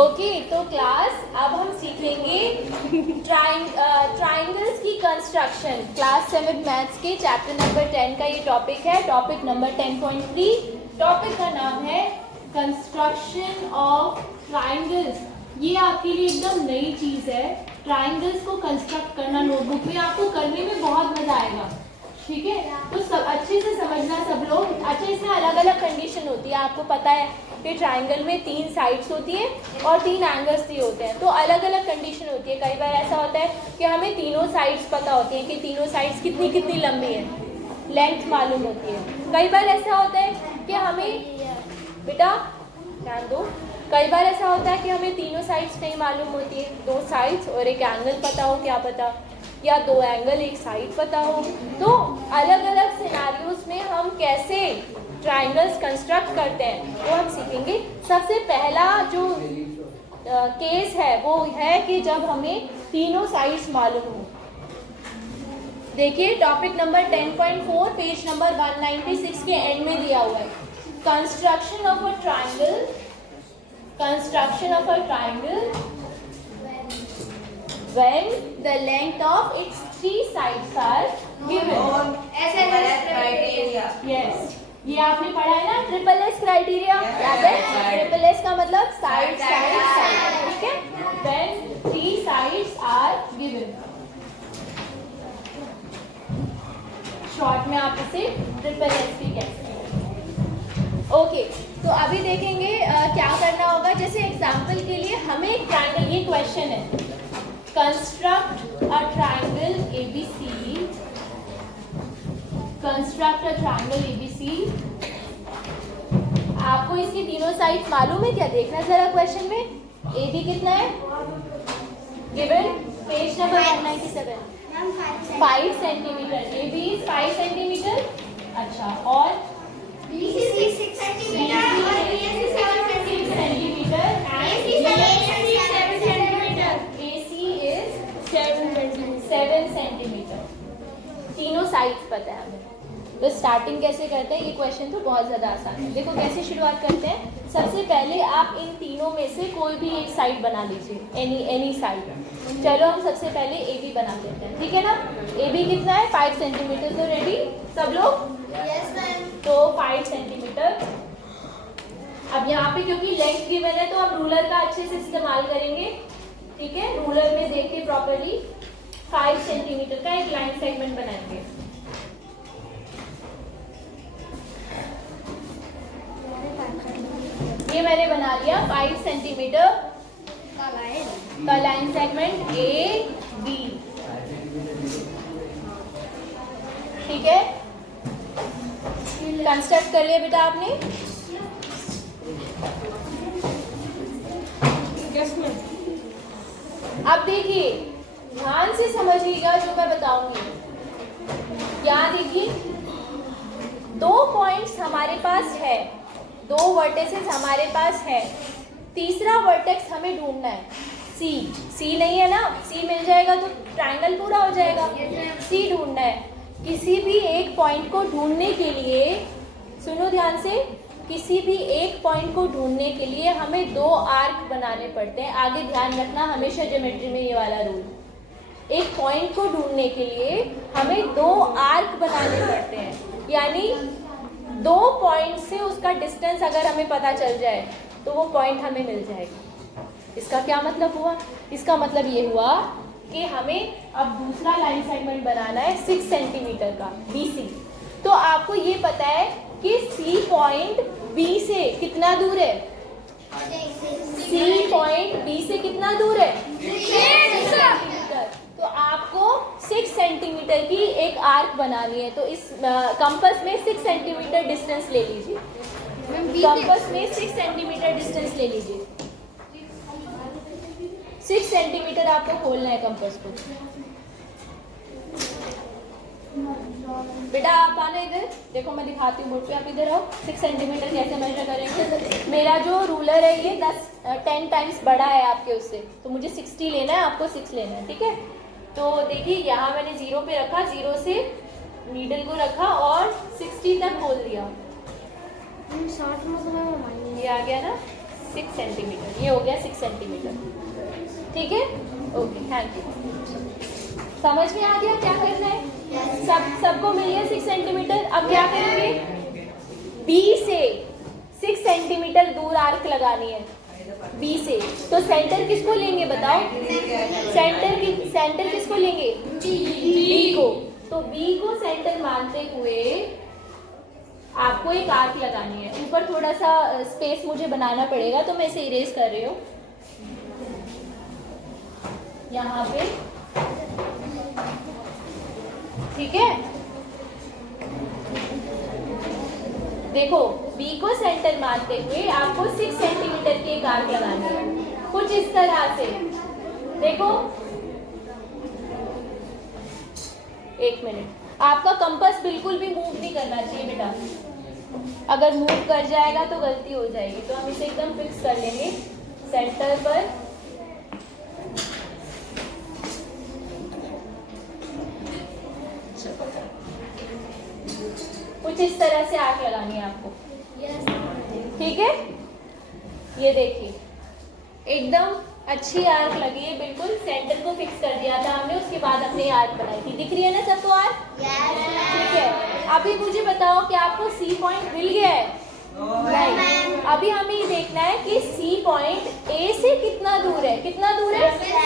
Okay तो class अब हम सीखेंगे ट्राइंगल्स की कंस्ट्रक्शन। क्लास 7 मैथ्स के चैप्टर नंबर 10 का ये टॉपिक है, टॉपिक नंबर 10.3। टॉपिक का नाम है कंस्ट्रक्शन ऑफ ट्राइंगल्स। ये आपके लिए एकदम नई चीज़ है, ट्राइंगल्स को कंस्ट्रक्ट करना। नोटबुक में आपको करने में बहुत मजा आएगा, ठीक है? तो सब अच्छे से समझना सब लोग। अच्छा, इसमें अलग अलग कंडीशन होती है। आपको पता है कि ट्राइंगल में 3 साइड्स होती है और 3 एंगल्स भी होते हैं, तो अलग अलग कंडीशन होती है। कई बार ऐसा होता है कि हमें तीनों साइड्स पता होती हैं कि तीनों साइड्स कितनी कितनी लंबी है, लेंथ मालूम होती है। कई बार ऐसा होता है कि हमें, बेटा ध्यान दो, कई बार ऐसा होता है कि हमें तीनों साइड्स नहीं मालूम होती है, 2 साइड्स और एक एंगल पता हो, क्या पता, या 2 एंगल एक साइड पता हो। तो अलग अलग सिनेरियोज में हम कैसे ट्राइंगल्स कंस्ट्रक्ट करते हैं वो हम सीखेंगे। सबसे पहला जो केस है वो है कि जब हमें तीनों साइड्स मालूम हो। देखिए टॉपिक नंबर 10.4 पेज नंबर 196 के एंड में दिया हुआ है। Construction of a triangle, construction of a triangle when the length of its 3 sides are given. Yes, ये आपने पढ़ा है ना, ट्रिपल एस क्राइटेरिया, याद है? ट्रिपल एस का मतलब साइड साइड साइड, ठीक है? when 3 sides are given, short में आप इसे ट्रिपल एस भी कह सकते हैं। ओके, तो अभी देखेंगे क्या करना होगा। जैसे एग्जाम्पल के लिए हमें एक ट्राइंगल, ये क्वेश्चन है, construct a triangle ABC, construct a triangle ABC। आपको इसकी तीनों साइड मालूम है क्या? देखना जरा क्वेश्चन में, AB कितना है given, page number 197, 5 centimetre. AB is 5 centimetre. अच्छा, और BC 6 सेंटीमीटर, एंड 7 सेंटीमीटर। तीनों साइड्स पता है हमें। तो स्टार्टिंग कैसे करते हैं, ये क्वेश्चन तो बहुत ज़्यादा आसान है। देखो कैसे शुरुआत करते हैं। सबसे पहले आप इन तीनों में से कोई भी एक साइड बना लीजिए, एनी साइड। चलो हम सबसे पहले AB बना लेते हैं, ठीक है ना? AB कितना है? 5 सेंटीमीटर। तो रेडी सब लोग? Yes ma'am. तो 5 सेंटीमीटर। अब यहाँ पे क्योंकि लेंथ गिवन है तो आप रूलर का अच्छे से इस्तेमाल करेंगे, ठीक है? रूलर में देख के प्रॉपर्ली 5 सेंटीमीटर का एक लाइन सेगमेंट बनाएंगे। ये मैंने बना लिया 5 सेंटीमीटर का लाइन सेगमेंट AB, ठीक है? कंस्ट्रक्ट कर लिया बेटा आपने? Yes ma'am. अब देखिए, ध्यान से समझिएगा जो मैं बताऊंगी। यहाँ देखिए 2 पॉइंट्स हमारे पास है, 2 वर्टेसेस हमारे पास है। तीसरा वर्टेक्स हमें ढूंढना है। C नहीं है ना, C मिल जाएगा तो ट्रायंगल पूरा हो जाएगा। C ढूंढना है। किसी भी एक पॉइंट को ढूंढने के लिए, सुनो ध्यान से, किसी भी एक पॉइंट को ढूंढने के लिए हमें 2 आर्क बनाने पड़ते हैं। आगे ध्यान रखना हमेशा ज्योमेट्री में ये वाला रूल, एक पॉइंट को ढूंढने के लिए हमें 2 आर्क बनाने पड़ते हैं। यानी 2 पॉइंट से उसका डिस्टेंस अगर हमें पता चल जाए तो वो पॉइंट हमें मिल जाएगा। इसका क्या मतलब हुआ? इसका मतलब ये हुआ कि हमें अब दूसरा लाइन सेगमेंट बनाना है 6 सेंटीमीटर का, BC। तो आपको ये पता है कि C पॉइंट B से कितना दूर है? C पॉइंट B से कितना दूर है? 6 सेंटीमीटर। तो आपको 6 सेंटीमीटर की एक आर्क बनानी है। तो इस कंपास में 6 सेंटीमीटर डिस्टेंस ले लीजिए। कंपास में 6 सेंटीमीटर डिस्टेंस ले लीजिए। 6 सेंटीमीटर आपको खोलना है कंपास को। बेटा आप आना इधर, देखो मैं दिखाती हूँ बोर्ड पे, आप इधर आओ। 6 सेंटीमीटर कैसे मेजर करेंगे? मेरा जो रूलर है ये 10 टाइम्स बड़ा है आपके उससे, तो मुझे 60 लेना है, आपको 6 लेना है, ठीक है? तो देखिए यहाँ मैंने 0 पे रखा, 0 से नीडल को रखा और 60 तक खोल दिया। ये आ गया ना? 6 सेंटीमीटर, ये हो गया 6 सेंटीमीटर। ठीक है, ओके, थैंक यू। समझ में आ गया क्या करना है? सबको मिल गया 6 सेंटीमीटर। अब क्या करेंगे? बी से 6 सेंटीमीटर दूर आर्क लगानी है बी से। तो सेंटर किसको लेंगे बताओ? सेंटर किसको लेंगे? बी को। तो बी को सेंटर मानते हुए आपको एक आर्क लगानी है। ऊपर थोड़ा सा स्पेस मुझे बनाना पड़ेगा, तो मैं इसे इरेज कर रही हूँ यहाँ पे। ठीक है, देखो बी को सेंटर मानते हुए आपको 6 सेंटीमीटर की एक आर्क लगानी है, कुछ इस तरह से। देखो, एक मिनट, आपका कंपास बिल्कुल भी मूव नहीं करना चाहिए बेटा। अगर मूव कर जाएगा तो गलती हो जाएगी। तो हम इसे एकदम फिक्स कर लेंगे सेंटर पर। कुछ इस तरह से आर्क लगानी है आपको। ठीक है, ये देखिए एकदम अच्छी आर्क लगी है, बिल्कुल सेंटर को फिक्स कर दिया था हमने। उसके बाद अपने आर्क बनाई थी। दिख रही है ना सबको आर्क? ठीक है, अभी मुझे बताओ कि आपको सी पॉइंट मिल गया है? नहीं, अभी हमें ये देखना है कि सी पॉइंट ए से कितना दूर है। कितना दूर है? 7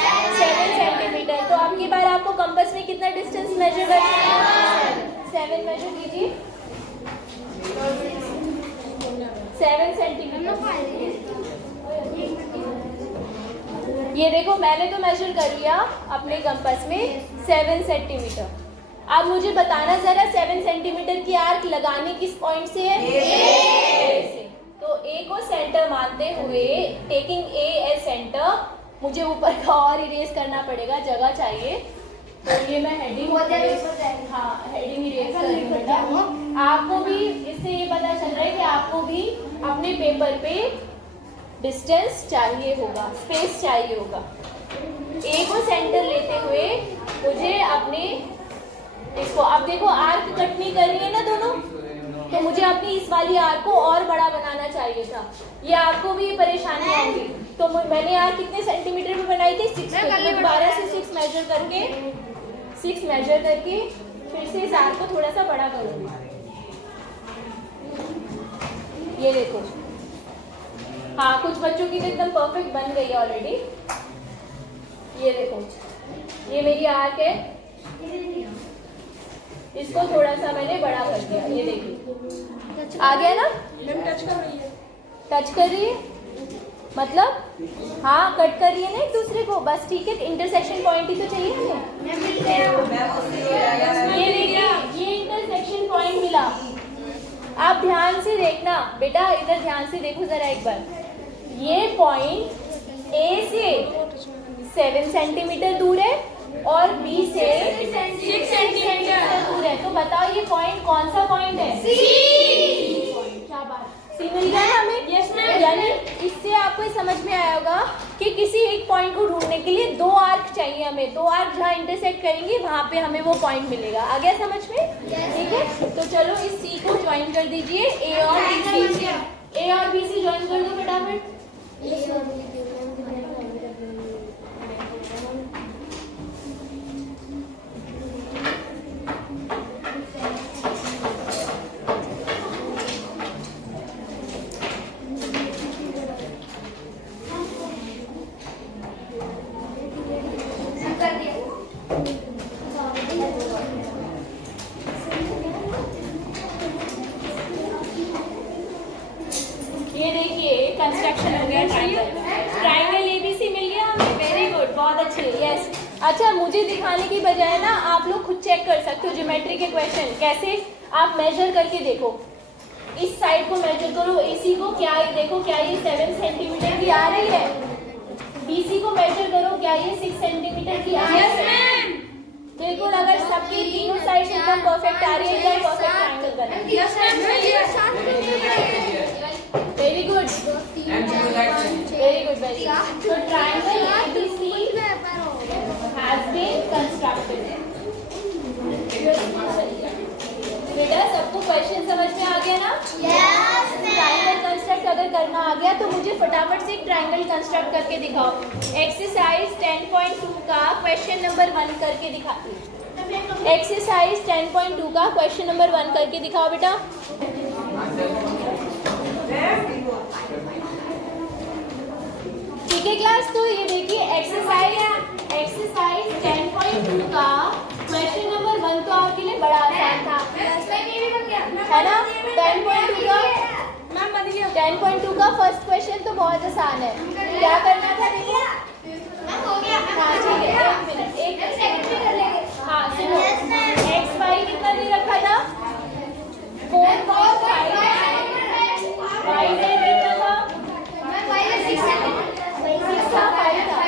सेंटीमीटर। तो अब की बार आपको कंपास में कितना डिस्टेंस मेजर करना है? 7 मेजर कीजिए। 7 सेंटीमीटर। ये देखो, मैंने तो मेजर कर लिया अपने कंपास में 7 सेंटीमीटर। अब मुझे बताना जरा 7 सेंटीमीटर की आर्क लगानी किस पॉइंट से है? ए से। तो ए को सेंटर मानते हुए टेकिंग ए एज सेंटर, मुझे ऊपर का और इरेज करना पड़ेगा, जगह चाहिए। तो ये मैं हेडिंग हेडिंग इरेज कर रही हूँ बेटा। आपको भी इससे ये पता चल रहा है कि आपको भी अपने पेपर पे डिस्टेंस चाहिए होगा, स्पेस चाहिए होगा। ए को सेंटर लेते हुए मुझे अपने इसको, अब देखो आर्क कट नहीं कर रही है ना दोनों, तो मुझे अपनी इस वाली आर्क को और बड़ा बनाना चाहिए था। ये आपको भी परेशानी आएगी। तो मैंने आर्क कितने सेंटीमीटर में बनाई थी? 6। 12 से 6 मेजर करके फिर से इस आर्क को थोड़ा सा बड़ा करूंगी। ये देखो, हाँ, कुछ बच्चों की तो एकदम परफेक्ट बन गई है ऑलरेडी। ये देखो, ये मेरी आर्क है, इसको थोड़ा सा मैंने बड़ा कर दिया। ये देखिए आ गया ना? टच कर रही है मतलब, हाँ, कट कर रही है ना एक दूसरे को, बस ठीक है। इंटरसेक्शन पॉइंट ही तो चाहिए हमें। ये देखिए, ये इंटरसेक्शन पॉइंट मिला। आप ध्यान से देखना बेटा, इधर ध्यान से देखो जरा एक बार। ये पॉइंट ए से 7 सेंटीमीटर दूर है और बी से 6 सेंटीमीटर दूर है। तो बताओ ये पॉइंट कौन सा पॉइंट है? सी। क्या बात, सी मिल गया ना हमें? Yes ma'am. यानी इससे आपको समझ में आया होगा कि किसी एक पॉइंट को ढूंढने के लिए 2 आर्क चाहिए हमें। 2 आर्क जहाँ इंटरसेक्ट करेंगे वहाँ पे हमें वो पॉइंट मिलेगा। आ गया समझ में? ठीक है, तो चलो इस सी को ज्वाइन कर दीजिए ए और बी से। ए और बी से ज्वाइन कर दो फटाफट। ये देखिए कंस्ट्रक्शन हो गया ट्रायंगल का। ट्रायंगल एबीसी मिल गया हमें, वेरी गुड, बहुत अच्छे, यस। अच्छा, मुझे दिखाने की बजाय ना आप लोग खुद चेक कर सकते हो ज्योमेट्री के क्वेश्चन। कैसे? आप मेजर करके देखो, इस साइड को मेजर करो, एसी को, क्या ये देखो, क्या ये 7 सेंटीमीटर की आ रही है? बीसी को मेजर करो, क्या ये 6 सेंटीमीटर की आ रही है? बिल्कुल, अगर सबकी तीनों साइड एकदम परफेक्ट आ रही है, एकदम परफेक्ट ट्रायंगल बना। Very good, very good, very good. So triangle ABC has been constructed. बेटा सबको क्वेश्चन समझ में आ गया ना? Yes ma'am. ट्रायंगल कंस्ट्रक्ट अगर करना आ गया तो मुझे फटाफट से एक ट्रायंगल कंस्ट्रक्ट करके दिखाओ। एक्सरसाइज 10.2 का क्वेश्चन नंबर 1 करके दिखा। एक्सरसाइज 10.2 का क्वेश्चन नंबर 1 करके दिखाओ बेटा। ठीक है क्लास, तो ये देखिए एक्सरसाइज 10.2 का क्वेश्चन नंबर 1 तो आपके लिए बड़ा आसान था, है ना? 10.2 का फर्स्ट क्वेश्चन तो बहुत आसान है। क्या करना था देखो? हाँ ठीक है, एक मिनट। हाँ सुनो, एक्स वाई कितना दे रखा था? 4.5। वाई जेड कितना था? 6 था, 5 था।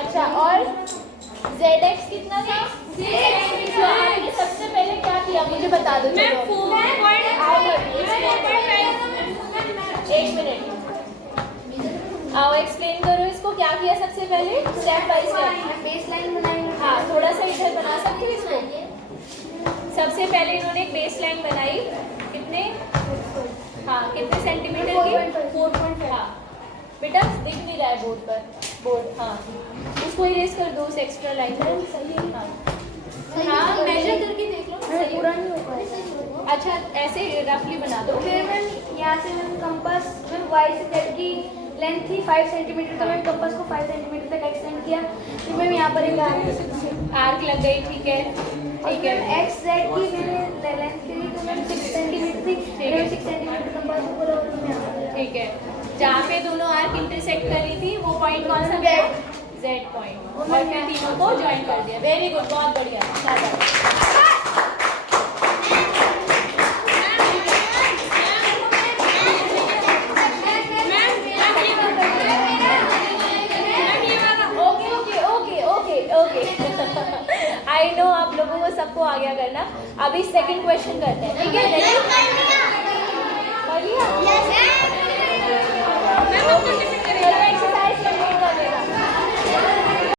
अच्छा, और जेड एक्स कितना था? 6। तो आपने सबसे पहले क्या किया मुझे बता दो। एक मिनट, आओ एक्सप्लेन करो इसको। क्या किया सबसे पहले? Step by step base line बनाई। हाँ थोड़ा सा इधर बना सकते हो इसको। सबसे पहले इन्होंने एक बेस लाइन बनाई। कितने? हाँ कितने सेंटीमीटर की? 4.5। हाँ बेटा दिख नहीं रहा है बोर्ड पर। बोर्ड हाँ, उसको इरेज कर दो उस एक्स्ट्रा लाइन पर। सही है। हाँ मेजर करके देख लो, सही पूरा नहीं हो पाएगा। अच्छा ऐसे रफली बना दो। फिर मैम यहाँ से मैम कंपास मैम वाई से जेड की लेंथ थी 5 सेंटीमीटर, तो मैंने कंपास को 5 सेंटीमीटर तक एक्सटेंड किया। फिर मैम यहाँ पर एक आर्क लग गई। ठीक है ठीक है। एक्स जेड की मैंने लेंथ करी तो मैम 6 सेंटीमीटर थी। फिर 6 सेंटीमीटर कंपास को बोला और मैंने यहाँ पर। ठीक है, जहाँ पे दोनों आर्क इंटरसेक्ट कर रही थी वो पॉइंट कौन सा था? Z point. और फिर तीनों को ज्वाइन कर दिया। वेरी गुड, बहुत बढ़िया। आई नो आप लोगों को सबको आ गया करना। अभी सेकंड क्वेश्चन करते हैं, ठीक है? रेडी? कर लिया?